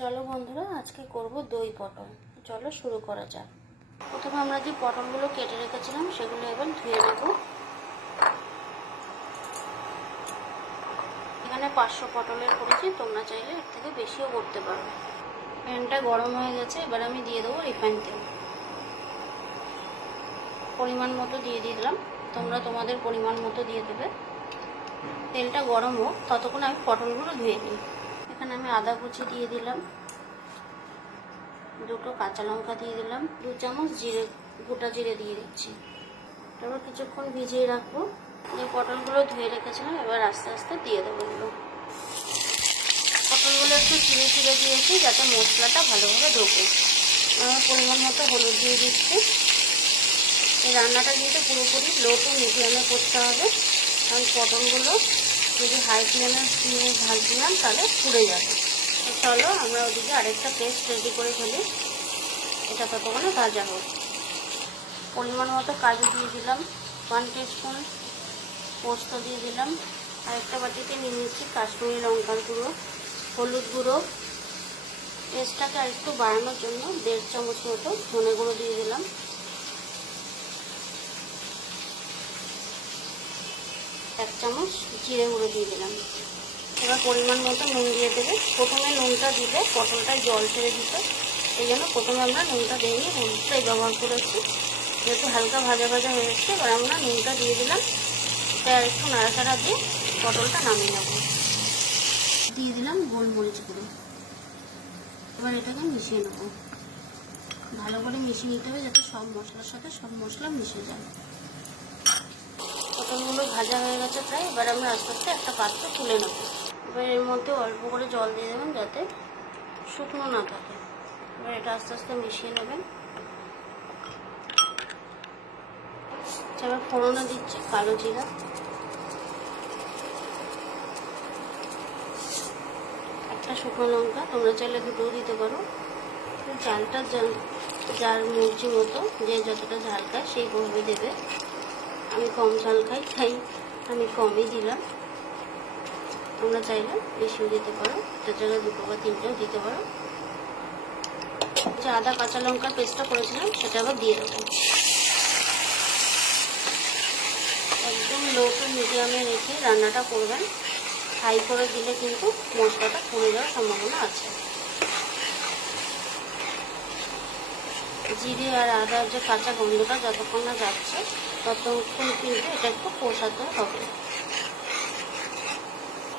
চলো বন্ধুরা, আজকে করব দই পটল। চলো শুরু করা যাক। প্রথমে আমরা যে পটলগুলো কেটে রেখেছিলাম সেগুলো এবার ধুয়ে নেব। এখানে 500 পটলের করেছি, তোমরা চাইলে এর থেকে বেশিও করতে পারো। প্যানটা গরম হয়ে গেছে, এবার আমি দিয়ে দেবো রিফাইন তেল। পরিমাণ মতো দিয়ে দিলাম, তোমরা তোমাদের পরিমাণ মতো দিয়ে দেবে। তেলটা গরম হোক, ততক্ষণ আমি পটলগুলো ধুয়ে নিই। এখানে আমি আদা কুচি দিয়ে দিলাম, দুটো কাঁচা লঙ্কা দিয়ে দিলাম, 2 চামচ জিরে, গোটা জিরে দিয়ে দিচ্ছি। তারপর কিছুক্ষণ ভিজিয়ে রাখবো। যে পটলগুলো ধুয়ে রেখেছিলাম এবার আস্তে আস্তে দিয়ে দেবো এগুলো। পটলগুলো একটু চিড়ে চিড়ে দিয়েছি যাতে মশলাটা ভালোভাবে ঢোকে। পরিমাণ মতো হলুদ দিয়ে দিচ্ছি। এই রান্নাটা কিন্তু পুরোপুরি লো টু মিডিয়ামে করতে হবে, কারণ পটলগুলো যদি হাই ফ্লেমে ভাজলাম তাহলে পুড়ে যাবে। চলো আমরা ওদিকে আরেকটা পেস্ট রেডি করে ফেলি, এটা ততক্ষণে ভাজা হোক। পরিমাণ মতো কাজু দিয়ে দিলাম, 1 টিস্পুন পোস্ত দিয়ে দিলাম, আর একটা বাটিতে নিয়ে নিচ্ছি কাশ্মীরি লঙ্কার গুঁড়ো, হলুদ গুঁড়ো, টেস্টটাকে আর একটু বাড়ানোর জন্য 1.5 চামচ মতো ধনে গুঁড়ো দিয়ে দিলাম, 1 চামচ জিরে গুঁড়ো দিয়ে দিলাম। এবার পরিমাণ মতো নুন দিয়ে দেবে। প্রথমে নুনটা দিলে পটলটায় জল ছেড়ে দিত, এই জন্য প্রথমে আমরা নুনটা দিইনি, হলুদটাই ব্যবহার করেছি। যেহেতু হালকা ভাজা ভাজা হয়ে এসছে, এবার আমরা নুনটা দিয়ে দিলাম। এটা আর একটু নাড়াচাড়া দিয়ে পটলটা নামিয়ে নেব। দিয়ে দিলাম গোলমরিচ গুঁড়ো। এবার এটাকে মিশিয়ে নেব, ভালো করে মিশিয়ে নিতে হবে যাতে সব মশলার সাথে সব মশলা মিশে যায়। পটলগুলো ভাজা হয়ে গেছে প্রায়, এবার আমরা আস্তে আস্তে একটা পাত্র তুলে নেব। এবার এর মধ্যে অল্প করে জল দিয়ে দেবেন যাতে শুকনো না থাকে। এবার এটা আস্তে আস্তে মিশিয়ে নেবেন। এবার ফোড়নে দিচ্ছি কালো জিরা, একটা শুকনো লঙ্কা, তোমরা চাইলে দুটোও দিতে পারো। ঝালটা যার মর্জি মতো, যে যতটা ঝাল খায় সেইভাবে দেবে। আমি কম ঝাল খাই তাই আমি কমই দিলাম, তোমরা চাইলে বেশিও দিতে পারো, একটা জায়গায় 2 বা 3টেও দিতে পারো। যে আদা কাঁচা লঙ্কার পেস্টটা করেছিলাম সেটা আবার দিয়ে দেবো। একদম লো টু মিডিয়ামে রেখে রান্নাটা করবেন, হাই করে দিলে কিন্তু মশলাটা পুড়ে যাওয়ার সম্ভাবনা আছে। জিরে আর আদার যে কাঁচা গন্ধটা যতক্ষণ না যাচ্ছে ততক্ষণ কিন্তু এটা একটু কষাতে হবে।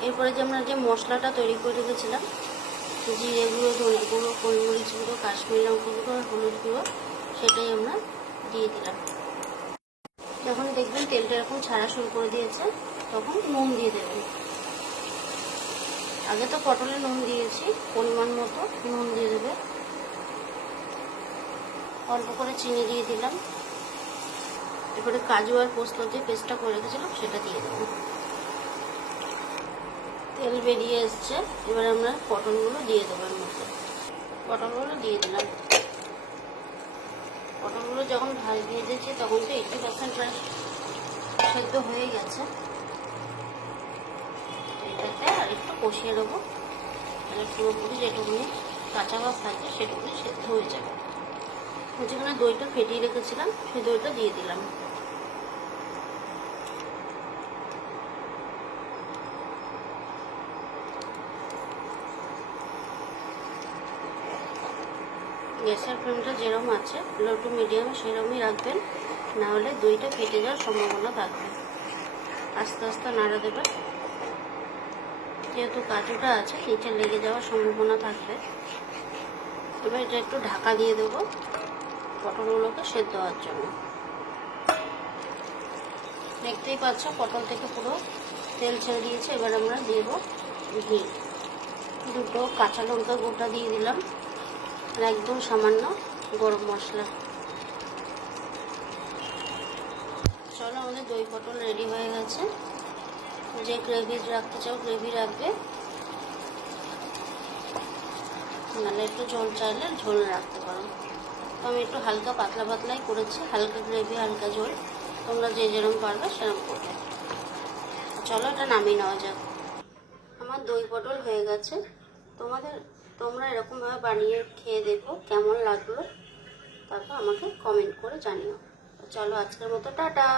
এরপরে যে আমরা যে মশলাটা তৈরি করে রেখেছিলাম, জিরে গুঁড়ো, ধনে গুঁড়ো, গোলমরিচ গুঁড়ো, কাশ্মীরি লঙ্কা গুঁড়ো আর হলুদ গুঁড়ো, সেটাই আমরা দিয়ে দিলাম। যখন দেখবেন তেলটা এরকম ছাড়া শুরু করে দিয়েছে তখন নুন দিয়ে দেবেন। আগে তো পটলে নুন দিয়েছি, পরিমাণ মতো নুন দিয়ে দেবে। অল্প করে চিনি দিয়ে দিলাম। এরপরে কাজু আর পোস্তর যে পেস্টটা করে রেখেছিলাম সেটা দিয়ে দেবো। তেল বেরিয়ে এসছে, এবার আমরা পটলগুলো দিয়ে দেবো এর মধ্যে। পটলগুলো দিয়ে দিলাম। পটলগুলো যখন ভেজে দিয়েছি তখন তো 80% প্রায় সেদ্ধ হয়ে গেছে। এটাতে আর একটু কষিয়ে দেবো, তাহলে পুরোপুরি যেটুকুনি কাঁচা ভাব থাকে সেটুকুনি সেদ্ধ হয়ে যাবে। যেখানে দইটা ফেটিয়ে রেখেছিলাম সেই দইটা দিয়ে দিলাম। গ্যাসের ফ্লেমটা যেরকম আছে লো টু মিডিয়ামে সেরকমই রাখবেন, না হলে দইটা ফেটে যাওয়ার সম্ভাবনা থাকবে। আস্তে আস্তে নাড়া দেবেন, যেহেতু কাজুটা আছে নিচে লেগে যাওয়ার সম্ভাবনা থাকবে। এবার এটা একটু ঢাকা দিয়ে দেবো পটলগুলোকে সেদ্ধ হওয়ার জন্য। দেখতেই পাচ্ছ পটল থেকে পুরো তেল ছেড়ে দিয়েছে। এবার আমরা দেবো ঘি, 2 কাঁচা লঙ্কা গোটা দিয়ে দিলাম, আর একদম সামান্য গরম মশলা। চলো আমাদের দই পটল রেডি হয়ে গেছে। যে গ্রেভি রাখতে চাও গ্রেভি রাখবে, নাহলে একটু ঝোল চাইলে ঝোল রাখতে পারো। তো আমি একটু হালকা পাতলা পাতলাই করেছি, হালকা গ্রেভি হালকা ঝোল, তোমরা যে যেরকম পারবে সেরকম করবে। চলো এটা নামিয়ে নেওয়া যাক। আমার দই পটল হয়ে গেছে। তোমাদের তোমরা এরকমভাবে বানিয়ে খেয়ে দেখো কেমন লাগলো, তারপর আমাকে কমেন্ট করে জানিও। চলো আজকের মতো টাটা।